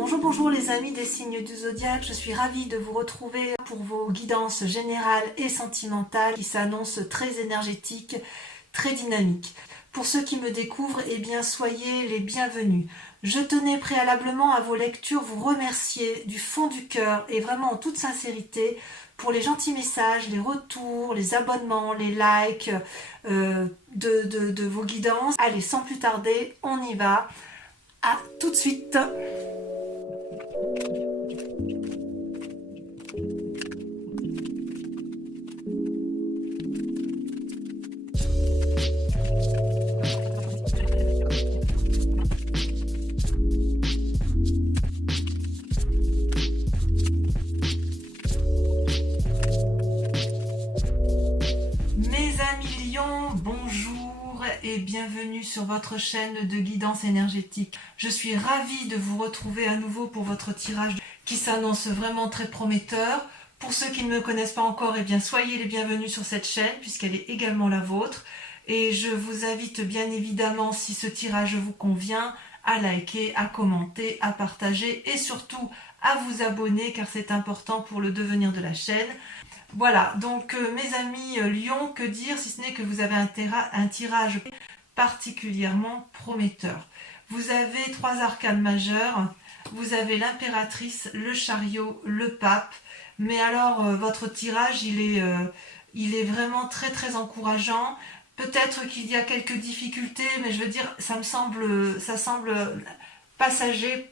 Bonjour les amis des signes du zodiaque, je suis ravie de vous retrouver pour vos guidances générales et sentimentales qui s'annoncent très énergétiques, très dynamiques. Pour ceux qui me découvrent, eh bien soyez les bienvenus. Je tenais préalablement à vos lectures vous remercier du fond du cœur et vraiment en toute sincérité pour les gentils messages, les retours, les abonnements, les likes de vos guidances. Allez, sans plus tarder, on y va. À tout de suite. Mes amis Lions, bonjour et bienvenue sur votre chaîne de guidance énergétique. Je suis ravie de vous retrouver à nouveau pour votre tirage qui s'annonce vraiment très prometteur. Pour ceux qui ne me connaissent pas encore, eh bien soyez les bienvenus sur cette chaîne puisqu'elle est également la vôtre. Et je vous invite bien évidemment, si ce tirage vous convient, à liker, à commenter, à partager et surtout à vous abonner car c'est important pour le devenir de la chaîne. Voilà, donc mes amis Lions, que dire si ce n'est que vous avez un tirage particulièrement prometteur. Vous avez trois arcanes majeurs, vous avez l'impératrice, le chariot, le pape, mais alors votre tirage il est vraiment très encourageant. Peut-être qu'il y a quelques difficultés, mais je veux dire, ça semble passager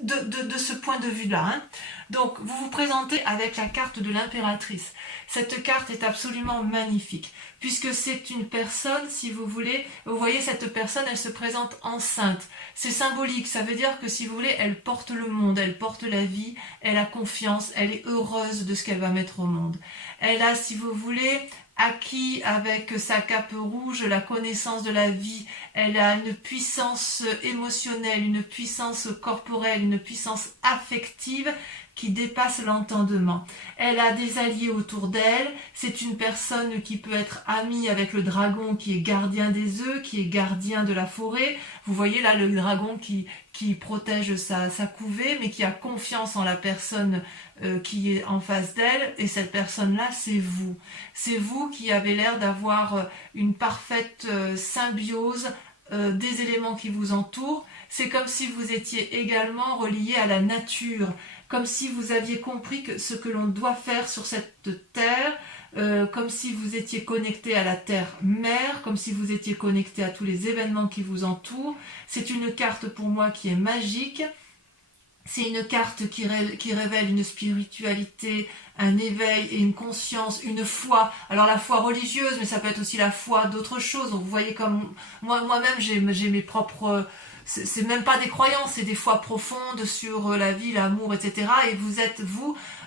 de ce point de vue-là. Hein. Donc, vous vous présentez avec la carte de l'impératrice. Cette carte est absolument magnifique, puisque c'est une personne, si vous voulez, vous voyez cette personne, elle se présente enceinte. C'est symbolique, ça veut dire que si vous voulez, elle porte le monde, elle porte la vie, elle a confiance, elle est heureuse de ce qu'elle va mettre au monde. Elle a, si vous voulez, acquis avec sa cape rouge la connaissance de la vie, elle a une puissance émotionnelle, une puissance corporelle, une puissance affective qui dépasse l'entendement. Elle a des alliés autour d'elle, c'est une personne qui peut être amie avec le dragon qui est gardien des œufs, qui est gardien de la forêt. Vous voyez là le dragon qui protège sa couvée, mais qui a confiance en la personne qui est en face d'elle, et cette personne-là, c'est vous. C'est vous qui avez l'air d'avoir une parfaite symbiose des éléments qui vous entourent. C'est comme si vous étiez également relié à la nature, comme si vous aviez compris ce que l'on doit faire sur cette terre, comme si vous étiez connecté à la terre-mère, comme si vous étiez connecté à tous les événements qui vous entourent. C'est une carte pour moi qui est magique. C'est une carte qui révèle une spiritualité, un éveil et une conscience, une foi. Alors la foi religieuse, mais ça peut être aussi la foi d'autres choses. Donc vous voyez comme moi-même j'ai mes propres... C'est même pas des croyances, c'est des foi profondes sur la vie, l'amour, etc. Et vous êtes,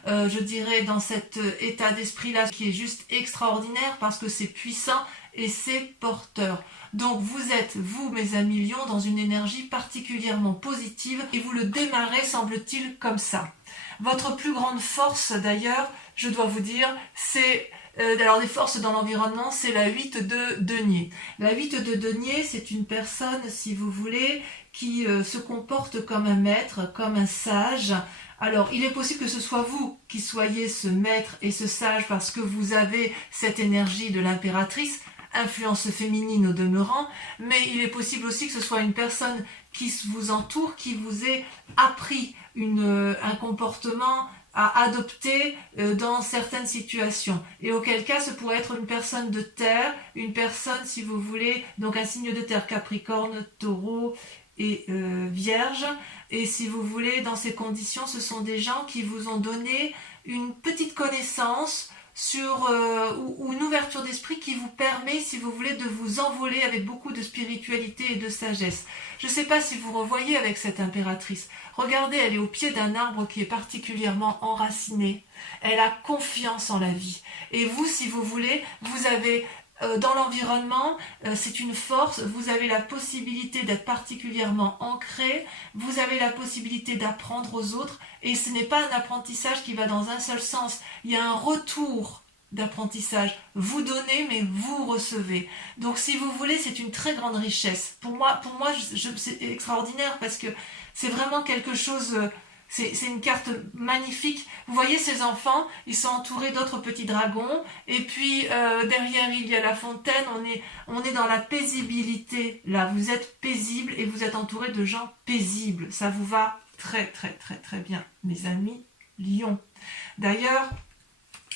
je dirais, dans cet état d'esprit-là qui est juste extraordinaire parce que c'est puissant et c'est porteur. Donc vous êtes, vous mes amis Lions, dans une énergie particulièrement positive et vous le démarrez, semble-t-il, comme ça. Votre plus grande force, d'ailleurs, je dois vous dire, c'est... alors des forces dans l'environnement, c'est la 8 de denier. La 8 de denier, c'est une personne, si vous voulez, qui se comporte comme un maître, comme un sage. Alors, il est possible que ce soit vous qui soyez ce maître et ce sage parce que vous avez cette énergie de l'impératrice, influence féminine au demeurant, mais il est possible aussi que ce soit une personne qui vous entoure, qui vous ait appris un comportement à adopter dans certaines situations. Et auquel cas, ce pourrait être une personne de terre, une personne, si vous voulez, donc un signe de terre, Capricorne, Taureau et Vierge. Et si vous voulez, dans ces conditions, ce sont des gens qui vous ont donné une petite connaissance sur ou une ouverture d'esprit qui vous permet, si vous voulez, de vous envoler avec beaucoup de spiritualité et de sagesse. Je ne sais pas si vous revoyez avec cette impératrice. Regardez, elle est au pied d'un arbre qui est particulièrement enraciné. Elle a confiance en la vie. Et vous, si vous voulez, vous avez... dans l'environnement, c'est une force, vous avez la possibilité d'être particulièrement ancré, vous avez la possibilité d'apprendre aux autres, et ce n'est pas un apprentissage qui va dans un seul sens, il y a un retour d'apprentissage. Vous donnez, mais vous recevez. Donc, si vous voulez, c'est une très grande richesse. Pour moi c'est extraordinaire parce que c'est vraiment quelque chose... C'est une carte magnifique. Vous voyez ces enfants, ils sont entourés d'autres petits dragons. Et puis derrière, il y a la fontaine. On est dans la paisibilité. Là, vous êtes paisible et vous êtes entouré de gens paisibles. Ça vous va très, très, très, très bien, mes amis Lion. D'ailleurs,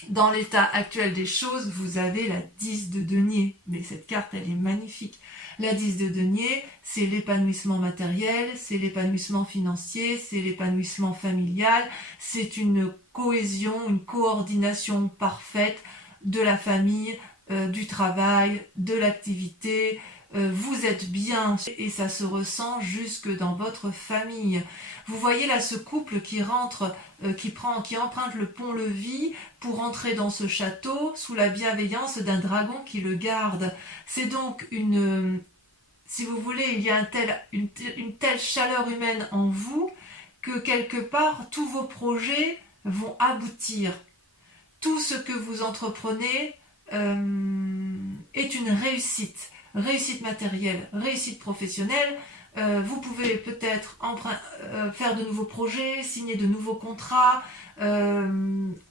dans l'état actuel des choses, vous avez la 10 de denier. Mais cette carte, elle est magnifique. La 10 de denier, c'est l'épanouissement matériel, c'est l'épanouissement financier, c'est l'épanouissement familial, c'est une cohésion, une coordination parfaite de la famille, du travail, de l'activité. Vous êtes bien et ça se ressent jusque dans votre famille. Vous voyez là ce couple qui rentre, qui emprunte le pont-levis pour entrer dans ce château sous la bienveillance d'un dragon qui le garde. C'est donc si vous voulez, il y a une telle chaleur humaine en vous que quelque part tous vos projets vont aboutir. Tout ce que vous entreprenez est une réussite. Réussite matérielle, réussite professionnelle, vous pouvez peut-être faire de nouveaux projets, signer de nouveaux contrats,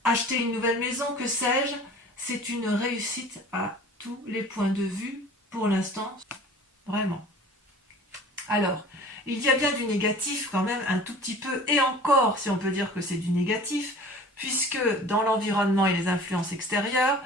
acheter une nouvelle maison, que sais-je. C'est une réussite à tous les points de vue pour l'instant, vraiment. Alors, il y a bien du négatif quand même un tout petit peu, et encore si on peut dire que c'est du négatif, puisque dans l'environnement et les influences extérieures,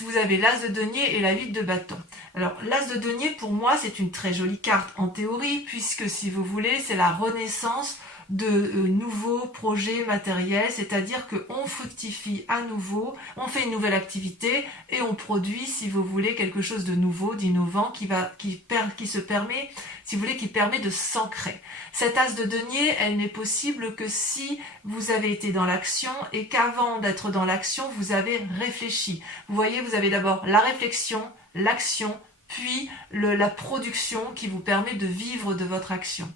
vous avez l'as de denier et la 8 de bâton. Alors, l'as de denier, pour moi, c'est une très jolie carte en théorie, puisque, si vous voulez, c'est la renaissance de nouveaux projets matériels, c'est-à-dire qu'on fructifie à nouveau, on fait une nouvelle activité et on produit, si vous voulez, quelque chose de nouveau, d'innovant, qui se permet, si vous voulez, qui permet de s'ancrer. Cette as de denier, elle n'est possible que si vous avez été dans l'action et qu'avant d'être dans l'action, vous avez réfléchi. Vous voyez, vous avez d'abord la réflexion, l'action, puis la production qui vous permet de vivre de votre action,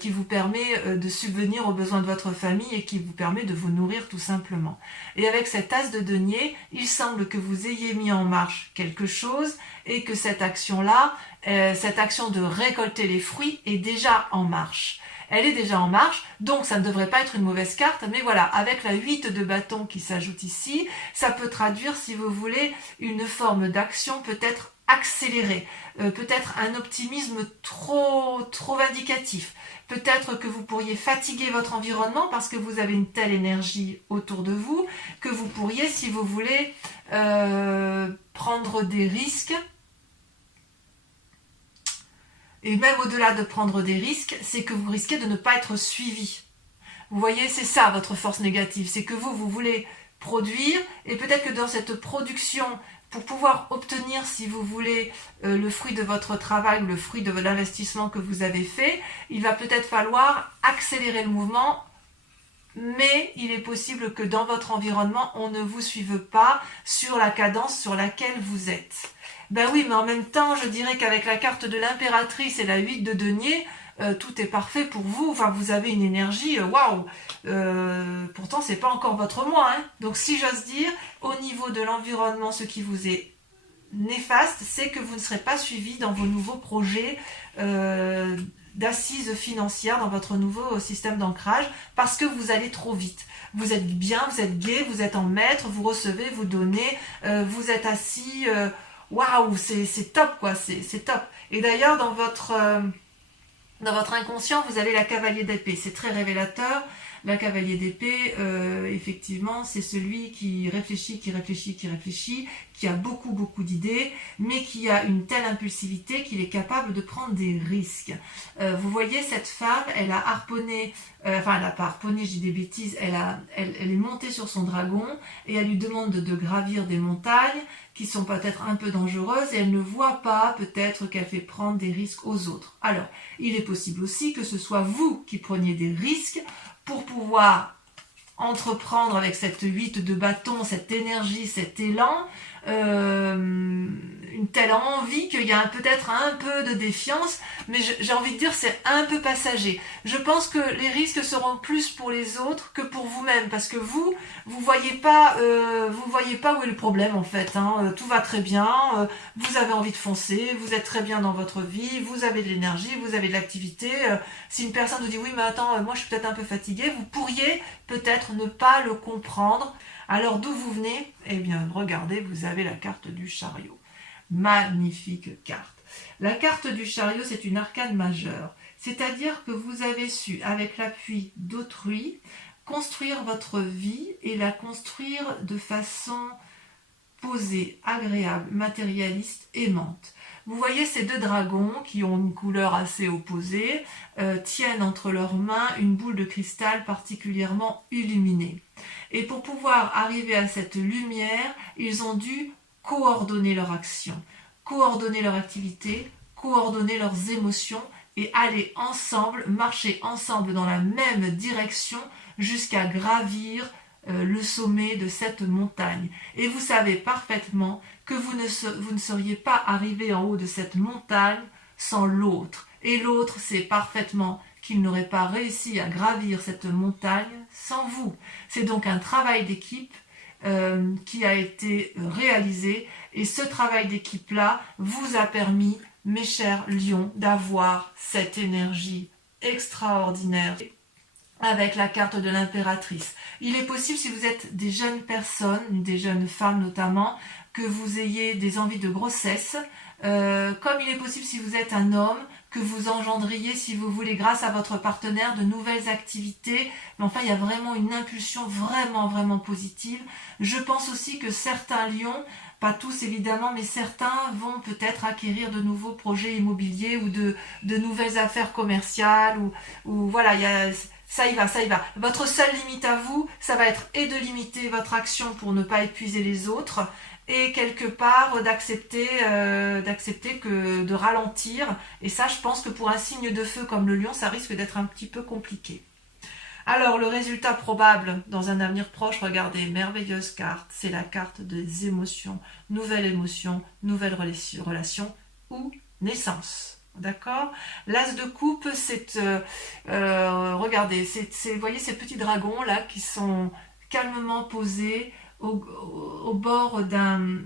qui vous permet de subvenir aux besoins de votre famille et qui vous permet de vous nourrir tout simplement. Et avec cette as de denier, il semble que vous ayez mis en marche quelque chose et que cette action-là, cette action de récolter les fruits est déjà en marche. Elle est déjà en marche, donc ça ne devrait pas être une mauvaise carte, mais voilà, avec la 8 de bâton qui s'ajoute ici, ça peut traduire, si vous voulez, une forme d'action peut-être accélérée, peut-être un optimisme trop vindicatif, peut-être que vous pourriez fatiguer votre environnement parce que vous avez une telle énergie autour de vous, que vous pourriez, si vous voulez, prendre des risques. Et même au-delà de prendre des risques, c'est que vous risquez de ne pas être suivi. Vous voyez, c'est ça votre force négative, c'est que vous voulez produire, et peut-être que dans cette production, pour pouvoir obtenir, si vous voulez, le fruit de votre travail, le fruit de l'investissement que vous avez fait, il va peut-être falloir accélérer le mouvement, mais il est possible que dans votre environnement, on ne vous suive pas sur la cadence sur laquelle vous êtes. Ben oui, mais en même temps, je dirais qu'avec la carte de l'impératrice et la 8 de denier, tout est parfait pour vous. Enfin, vous avez une énergie, waouh. Pourtant, c'est pas encore votre moi. Hein. Donc, si j'ose dire, au niveau de l'environnement, ce qui vous est néfaste, c'est que vous ne serez pas suivi dans vos nouveaux projets d'assises financières, dans votre nouveau système d'ancrage, parce que vous allez trop vite. Vous êtes bien, vous êtes gai, vous êtes en maître, vous recevez, vous donnez, vous êtes assis... waouh, c'est top quoi, c'est top. Et d'ailleurs dans votre inconscient, vous avez la cavalier d'épée, c'est très révélateur. La cavalier d'épée, effectivement, c'est celui qui réfléchit, qui a beaucoup d'idées, mais qui a une telle impulsivité qu'il est capable de prendre des risques. Vous voyez, cette femme, elle a harponné, enfin elle n'a pas harponné, je dis des bêtises, elle est montée sur son dragon et elle lui demande de gravir des montagnes qui sont peut-être un peu dangereuses et elle ne voit pas peut-être qu'elle fait prendre des risques aux autres. Alors, il est possible aussi que ce soit vous qui preniez des risques pour pouvoir entreprendre avec cette 8 de bâton, cette énergie, cet élan, une une telle envie qu'il y a peut-être un peu de défiance, mais j'ai envie de dire c'est un peu passager. Je pense que les risques seront plus pour les autres que pour vous-même, parce que vous voyez pas où est le problème en fait. Hein. Tout va très bien, vous avez envie de foncer, vous êtes très bien dans votre vie, vous avez de l'énergie, vous avez de l'activité. Si une personne vous dit oui mais attends, moi je suis peut-être un peu fatiguée, vous pourriez peut-être ne pas le comprendre. Alors d'où vous venez? Eh bien regardez, vous avez la carte du chariot. Magnifique carte. La carte du chariot, c'est une arcane majeure. C'est-à-dire que vous avez su, avec l'appui d'autrui, construire votre vie et la construire de façon posée, agréable, matérialiste, aimante. Vous voyez ces deux dragons qui ont une couleur assez opposée, tiennent entre leurs mains une boule de cristal particulièrement illuminée. Et pour pouvoir arriver à cette lumière, ils ont dû coordonner leur action, coordonner leur activité, coordonner leurs émotions et aller ensemble, marcher ensemble dans la même direction jusqu'à gravir le sommet de cette montagne. Et vous savez parfaitement que vous ne seriez pas arrivé en haut de cette montagne sans l'autre. Et l'autre sait parfaitement qu'il n'aurait pas réussi à gravir cette montagne sans vous. C'est donc un travail d'équipe qui a été réalisé. Et ce travail d'équipe-là vous a permis, mes chers lions, d'avoir cette énergie extraordinaire avec la carte de l'impératrice. Il est possible, si vous êtes des jeunes personnes, des jeunes femmes notamment, que vous ayez des envies de grossesse, comme il est possible si vous êtes un homme, que vous engendriez, si vous voulez, grâce à votre partenaire, de nouvelles activités. Mais enfin, il y a vraiment une impulsion vraiment positive. Je pense aussi que certains lions, pas tous évidemment, mais certains vont peut-être acquérir de nouveaux projets immobiliers ou de nouvelles affaires commerciales, ou voilà, ça y va. Votre seule limite à vous, ça va être et de limiter votre action pour ne pas épuiser les autres, et quelque part d'accepter de ralentir. Et ça, je pense que pour un signe de feu comme le lion, ça risque d'être un petit peu compliqué. Alors, le résultat probable dans un avenir proche, regardez, merveilleuse carte, c'est la carte des émotions, nouvelle émotion, nouvelle relation ou naissance. D'accord? L'as de coupe, c'est, regardez, vous voyez ces petits dragons là qui sont calmement posés au bord d'un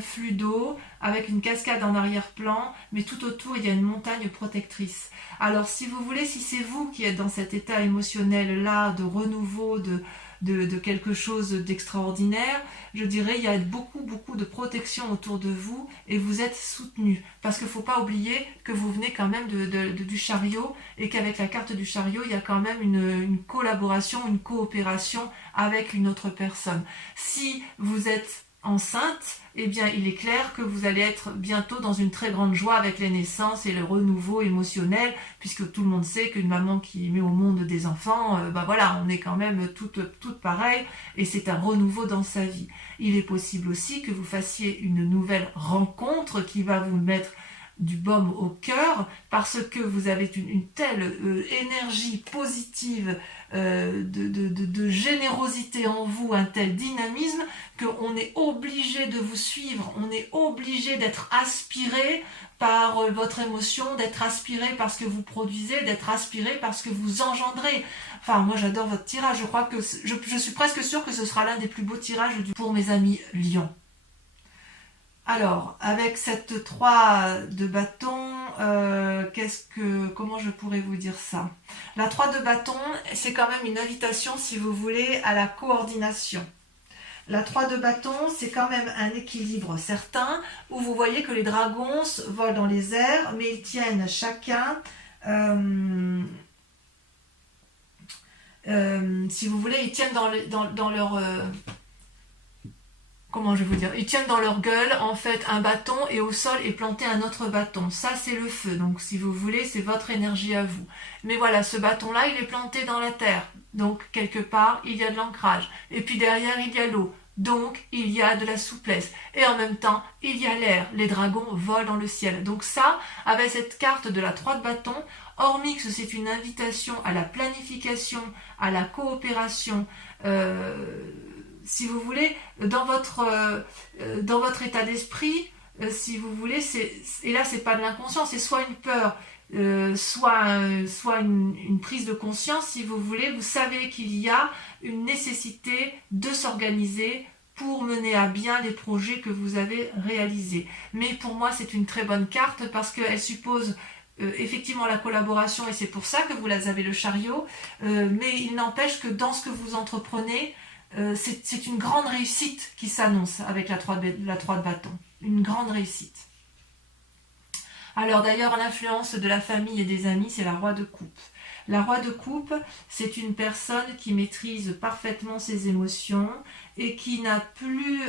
flux d'eau avec une cascade en arrière-plan, mais tout autour il y a une montagne protectrice. Alors si vous voulez, si c'est vous qui êtes dans cet état émotionnel là de renouveau, de quelque chose d'extraordinaire, je dirais il y a beaucoup de protection autour de vous et vous êtes soutenu, parce qu'il ne faut pas oublier que vous venez quand même du chariot, et qu'avec la carte du chariot il y a quand même une collaboration, une coopération avec une autre personne. Si vous êtes enceinte, eh bien il est clair que vous allez être bientôt dans une très grande joie avec les naissances et le renouveau émotionnel, puisque tout le monde sait qu'une maman qui met au monde des enfants, voilà, on est quand même toutes pareilles, et c'est un renouveau dans sa vie. Il est possible aussi que vous fassiez une nouvelle rencontre qui va vous mettre du baume au cœur, parce que vous avez une telle énergie positive, de générosité en vous, un tel dynamisme, qu'on est obligé de vous suivre, on est obligé d'être aspiré par votre émotion, d'être aspiré par ce que vous produisez, d'être aspiré par ce que vous engendrez. Enfin, moi j'adore votre tirage, je crois que je suis presque sûre que ce sera l'un des plus beaux tirages pour mes amis lions. Alors, avec cette 3 de bâton, comment je pourrais vous dire ça? La 3 de bâton, c'est quand même une invitation, si vous voulez, à la coordination. La 3 de bâton, c'est quand même un équilibre certain, où vous voyez que les dragons volent dans les airs, mais ils tiennent chacun, si vous voulez, ils tiennent dans leur... comment je vais vous dire, ils tiennent dans leur gueule en fait un bâton, et au sol est planté un autre bâton. Ça c'est le feu, donc si vous voulez c'est votre énergie à vous. Mais voilà, ce bâton là il est planté dans la terre, donc quelque part il y a de l'ancrage. Et puis derrière il y a l'eau, donc il y a de la souplesse. Et en même temps il y a l'air, les dragons volent dans le ciel. Donc ça, avec cette carte de la 3 de bâton, hormis que c'est une invitation à la planification, à la coopération, si vous voulez, dans votre état d'esprit, si vous voulez, et là c'est pas de l'inconscient, c'est soit une peur, soit une prise de conscience, si vous voulez. Vous savez qu'il y a une nécessité de s'organiser pour mener à bien les projets que vous avez réalisés. Mais pour moi, c'est une très bonne carte parce qu'elle suppose effectivement la collaboration, et c'est pour ça que vous avez le chariot, mais il n'empêche que dans ce que vous entreprenez, c'est une grande réussite qui s'annonce avec la 3 de bâton. Une grande réussite. Alors d'ailleurs, l'influence de la famille et des amis, c'est la roi de coupe. La roi de coupe, c'est une personne qui maîtrise parfaitement ses émotions et qui n'a plus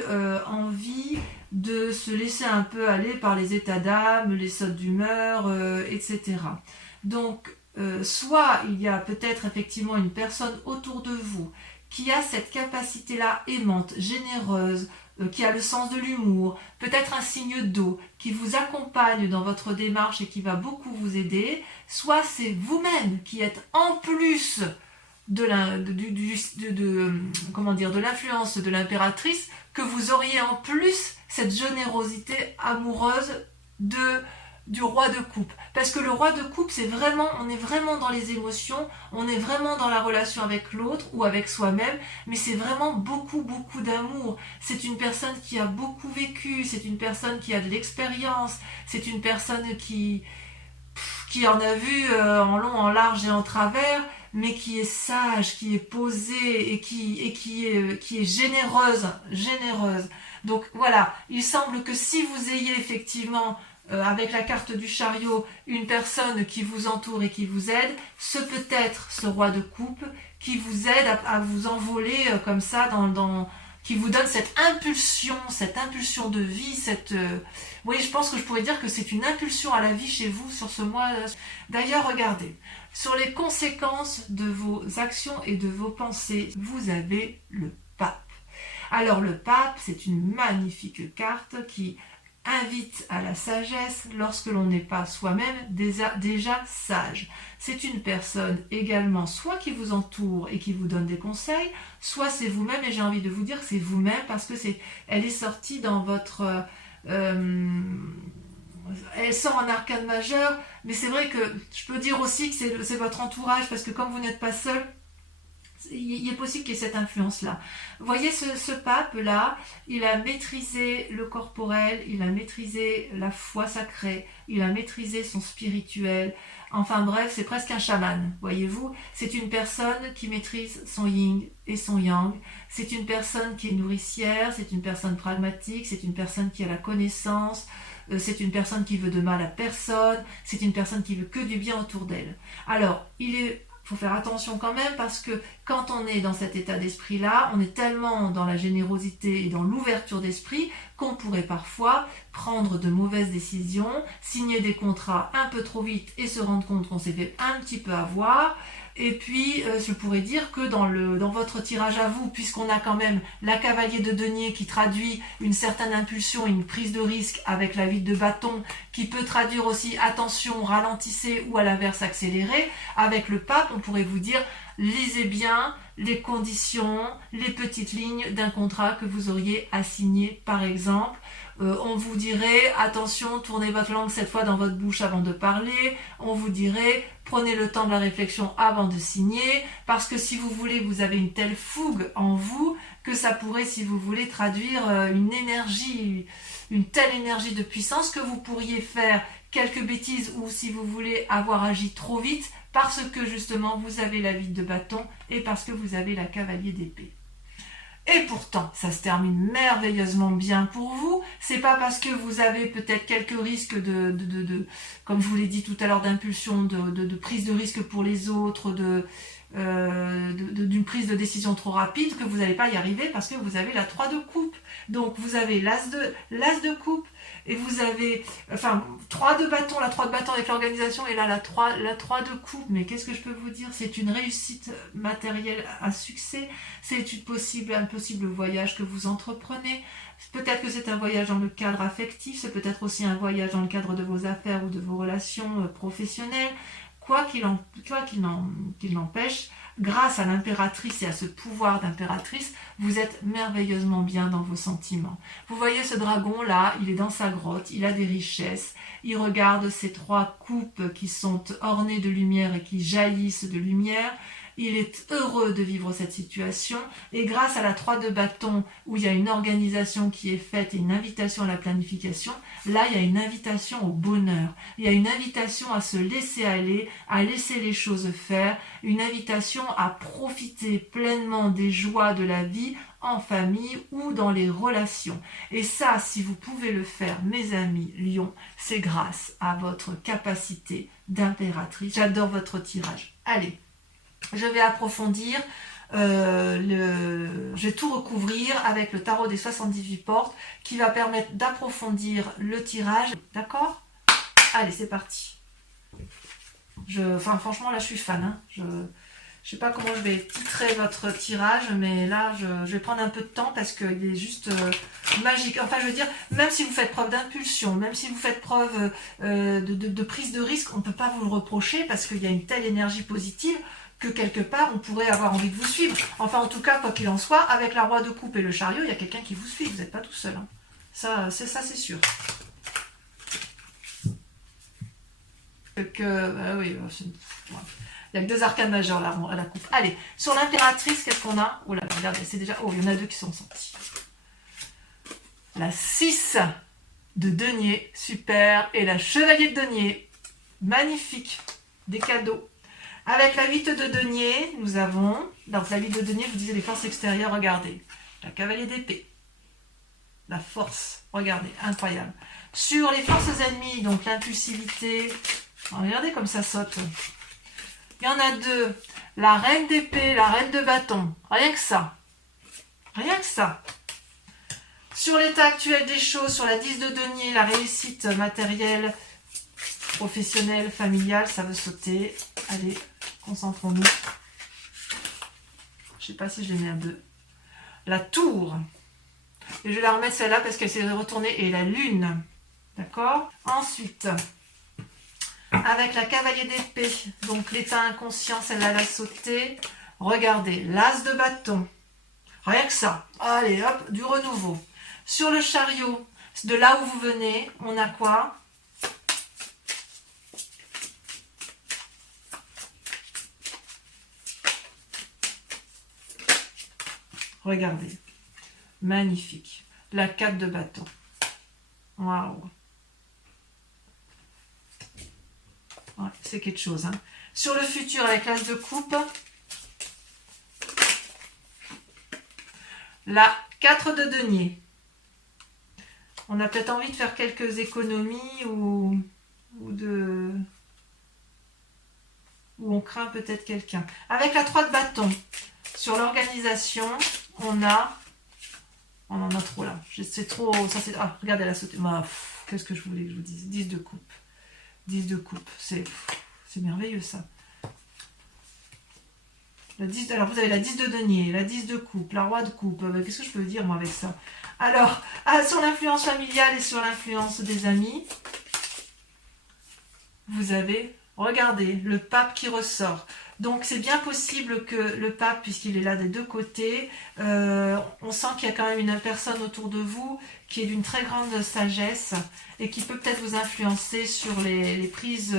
envie de se laisser un peu aller par les états d'âme, les sautes d'humeur, etc. Donc, soit il y a peut-être effectivement une personne autour de vous qui a cette capacité-là aimante, généreuse, qui a le sens de l'humour, peut-être un signe d'eau, qui vous accompagne dans votre démarche et qui va beaucoup vous aider, soit c'est vous-même qui êtes en plus de l'influence de l'impératrice, que vous auriez en plus cette générosité amoureuse du roi de coupe. Parce que le roi de coupe, on est vraiment dans les émotions, on est vraiment dans la relation avec l'autre ou avec soi-même, mais c'est vraiment beaucoup, beaucoup d'amour. C'est une personne qui a beaucoup vécu, c'est une personne qui a de l'expérience, c'est une personne qui en a vu en long, en large et en travers, mais qui est sage, qui est posée et qui est généreuse. Donc voilà, il semble que si vous ayez effectivement avec la carte du chariot, une personne qui vous entoure et qui vous aide, ce peut être ce roi de coupe qui vous aide à vous envoler comme ça, qui vous donne cette impulsion de vie, oui, je pense que je pourrais dire que c'est une impulsion à la vie chez vous sur ce mois. D'ailleurs, regardez, sur les conséquences de vos actions et de vos pensées, vous avez le pape. Alors le pape, c'est une magnifique carte qui invite à la sagesse lorsque l'on n'est pas soi-même déjà sage. C'est une personne également soit qui vous entoure et qui vous donne des conseils, soit c'est vous-même, et j'ai envie de vous dire que c'est vous-même parce que elle est sortie dans votre... elle sort en arcane majeur, mais c'est vrai que je peux dire aussi que c'est votre entourage, parce que comme vous n'êtes pas seul, il est possible qu'il y ait cette influence-là. Vous voyez, ce pape-là, il a maîtrisé le corporel, il a maîtrisé la foi sacrée, il a maîtrisé son spirituel. Enfin bref, c'est presque un chaman, voyez-vous. C'est une personne qui maîtrise son yin et son yang. C'est une personne qui est nourricière, c'est une personne pragmatique, c'est une personne qui a la connaissance, c'est une personne qui veut de mal à personne, c'est une personne qui veut que du bien autour d'elle. Alors, faut faire attention quand même, parce que quand on est dans cet état d'esprit-là, on est tellement dans la générosité et dans l'ouverture d'esprit qu'on pourrait parfois prendre de mauvaises décisions, signer des contrats un peu trop vite et se rendre compte qu'on s'est fait un petit peu avoir. Et puis, je pourrais dire que dans votre tirage à vous, puisqu'on a quand même la cavalier de denier qui traduit une certaine impulsion et une prise de risque, avec la 8 de bâton qui peut traduire aussi attention, ralentissez, ou à l'inverse accélérez, avec le pape, on pourrait vous dire lisez bien les conditions, les petites lignes d'un contrat que vous auriez à signer par exemple. On vous dirait attention, tournez votre langue 7 fois dans votre bouche avant de parler. On vous dirait prenez le temps de la réflexion avant de signer, parce que si vous voulez, vous avez une telle fougue en vous que ça pourrait, si vous voulez, traduire une telle énergie de puissance que vous pourriez faire quelques bêtises, ou si vous voulez avoir agi trop vite, parce que justement vous avez la 8 de bâton et parce que vous avez la cavalier d'épée. Et pourtant, ça se termine merveilleusement bien pour vous. C'est pas parce que vous avez peut-être quelques risques comme je vous l'ai dit tout à l'heure, d'impulsion, de prise de risque pour les autres, d'une prise de décision trop rapide, que vous n'allez pas y arriver, parce que vous avez la 3 de coupe. Donc vous avez l'as de coupe, et vous avez 3 de bâton, la 3 de bâton avec l'organisation, et là la 3 de coupe. Mais qu'est-ce que je peux vous dire? C'est une réussite matérielle à succès, c'est un possible voyage que vous entreprenez. Peut-être que c'est un voyage dans le cadre affectif, c'est peut-être aussi un voyage dans le cadre de vos affaires ou de vos relations professionnelles. Quoi qu'il n'empêche, grâce à l'impératrice et à ce pouvoir d'impératrice, vous êtes merveilleusement bien dans vos sentiments. Vous voyez ce dragon là, il est dans sa grotte, il a des richesses, il regarde ces 3 coupes qui sont ornées de lumière et qui jaillissent de lumière. Il est heureux de vivre cette situation et grâce à la 3 de bâton où il y a une organisation qui est faite et une invitation à la planification, là il y a une invitation au bonheur, il y a une invitation à se laisser aller, à laisser les choses faire, une invitation à profiter pleinement des joies de la vie en famille ou dans les relations. Et ça, si vous pouvez le faire, mes amis Lion, c'est grâce à votre capacité d'impératrice. J'adore votre tirage. Allez, je vais approfondir, je vais tout recouvrir avec le tarot des 78 portes qui va permettre d'approfondir le tirage. D'accord? Allez, c'est parti. Franchement, là, je suis fan. Hein. Je ne sais pas comment je vais titrer votre tirage, mais là, je vais prendre un peu de temps parce qu'il est juste magique. Enfin, je veux dire, même si vous faites preuve d'impulsion, même si vous faites preuve de prise de risque, on ne peut pas vous le reprocher parce qu'il y a une telle énergie positive que quelque part, on pourrait avoir envie de vous suivre. Enfin, en tout cas, quoi qu'il en soit, avec la roi de coupe et le chariot, il y a quelqu'un qui vous suit. Vous n'êtes pas tout seul. Hein. Ça, c'est sûr. Oui, il n'y a que 2 arcanes majeures là, à la coupe. Allez, sur l'impératrice, qu'est-ce qu'on a? Oh là là, regardez, c'est déjà... Oh, il y en a 2 qui sont sortis. La 6 de denier, super. Et la chevalier de denier, magnifique. Des cadeaux. Avec la 8 de denier, nous avons... Donc la 8 de denier, je vous disais les forces extérieures, regardez. La cavalier d'épée. La force, regardez, incroyable. Sur les forces ennemies, donc l'impulsivité... Regardez comme ça saute. Il y en a 2. La reine d'épée, la reine de bâton. Rien que ça. Rien que ça. Sur l'état actuel des choses, sur la 10 de denier, la réussite matérielle, professionnelle, familiale, ça veut sauter. Allez, concentrons-nous. Je ne sais pas si je les mets à 2. La tour. Et je vais la remettre celle-là parce qu'elle s'est retournée. Et la lune. D'accord? Ensuite... Avec la cavalier d'épée, donc l'état inconscient, celle-là, elle a sauté. Regardez, l'as de bâton. Rien que ça. Allez, hop, du renouveau. Sur le chariot, de là où vous venez, on a quoi? Regardez. Magnifique. La 4 de bâton. Waouh. Ouais, c'est quelque chose. Hein. Sur le futur, avec l'as de coupe, la 4 de denier. On a peut-être envie de faire quelques économies ou on craint peut-être quelqu'un. Avec la 3 de bâton, sur l'organisation, on en a trop là. C'est trop... Ça, ah, regardez, elle a sauté. Qu'est-ce que je voulais que je vous dise? 10 de coupe. 10 de coupe, c'est merveilleux ça. La 10, alors vous avez la 10 de denier, la 10 de coupe, la roi de coupe. Qu'est-ce que je peux dire moi avec ça? Alors, sur l'influence familiale et sur l'influence des amis, vous avez, regardez, le pape qui ressort. Donc c'est bien possible que le pape, puisqu'il est là des 2 côtés, on sent qu'il y a quand même une personne autour de vous qui est d'une très grande sagesse et qui peut peut-être vous influencer sur les prises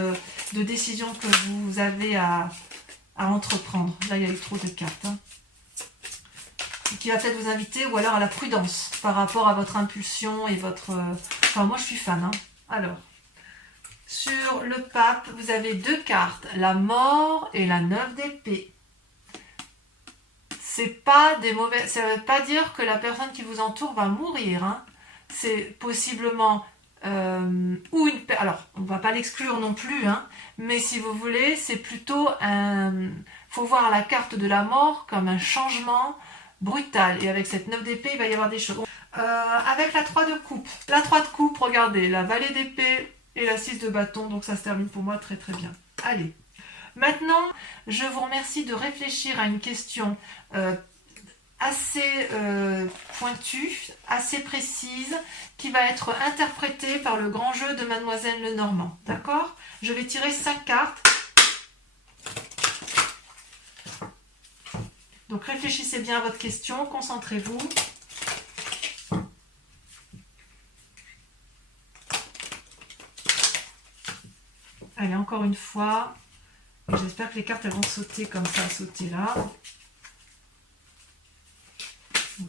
de décision que vous avez à entreprendre. Là, il y a eu trop de cartes. Hein. Qui va peut-être vous inviter ou alors à la prudence par rapport à votre impulsion et votre... Enfin, moi, je suis fan. Hein. Alors... Sur le pape, vous avez 2 cartes, la mort et la 9 d'épée. C'est pas des mauvais... Ça ne veut pas dire que la personne qui vous entoure va mourir. Hein. C'est possiblement... ou une... Alors, on ne va pas l'exclure non plus, hein, mais si vous voulez, c'est plutôt un... Il faut voir la carte de la mort comme un changement brutal. Et avec cette 9 d'épée, il va y avoir des choses. Avec la 3 de coupe. La 3 de coupe, regardez, la vallée d'épée... Et la 6 de bâton, donc ça se termine pour moi très très bien. Allez, maintenant, je vous remercie de réfléchir à une question assez pointue, assez précise, qui va être interprétée par le grand jeu de Mademoiselle Lenormand. D'accord? Je vais tirer 5 cartes Donc réfléchissez bien à votre question, concentrez-vous. Allez, encore une fois. J'espère que les cartes elles vont sauter comme ça, sauter là.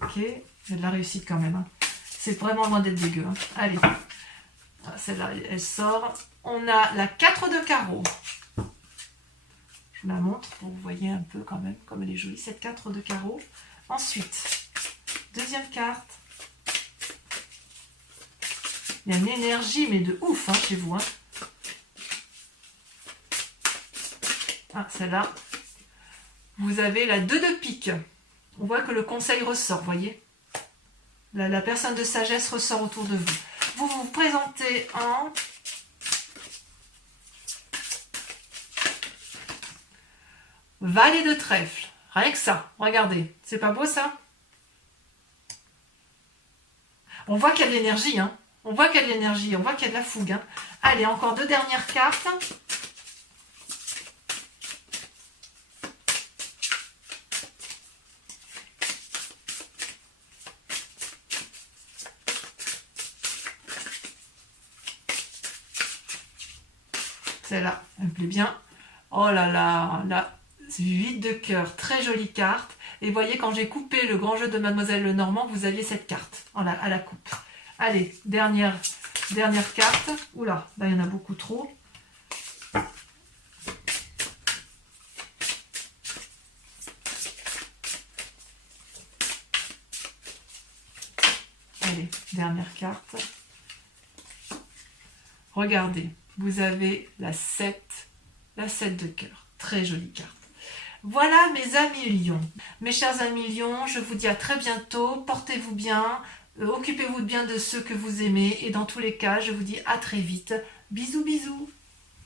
Ok, il y a de la réussite quand même. Hein. C'est vraiment loin d'être dégueu. Hein. Allez, celle-là, elle sort. On a la 4 de carreau. Je vous la montre pour que vous voyez un peu quand même comme elle est jolie, cette 4 de carreau. Ensuite, deuxième carte. Il y a une énergie, mais de ouf hein, chez vous. Hein. Ah, celle-là. Vous avez la 2 de pique. On voit que le conseil ressort, voyez. La personne de sagesse ressort autour de vous. Vous vous présentez en valet de trèfle. Rien que ça, regardez. C'est pas beau ça? On voit qu'il y a de l'énergie, hein. On voit qu'il y a de l'énergie, on voit qu'il y a de la fougue. Hein. Allez, encore 2 dernières cartes. Celle-là, elle me plaît bien. Oh là là, là, c'est 8 de cœur, très jolie carte. Et voyez, quand j'ai coupé le grand jeu de Mademoiselle Lenormand, vous aviez cette carte à la coupe. Allez, dernière carte. Oula, là, il y en a beaucoup trop. Allez, dernière carte. Regardez. Vous avez la 7 de cœur. Très jolie carte. Voilà mes amis lions. Mes chers amis lions, je vous dis à très bientôt. Portez-vous bien. Occupez-vous bien de ceux que vous aimez. Et dans tous les cas, je vous dis à très vite. Bisous, bisous.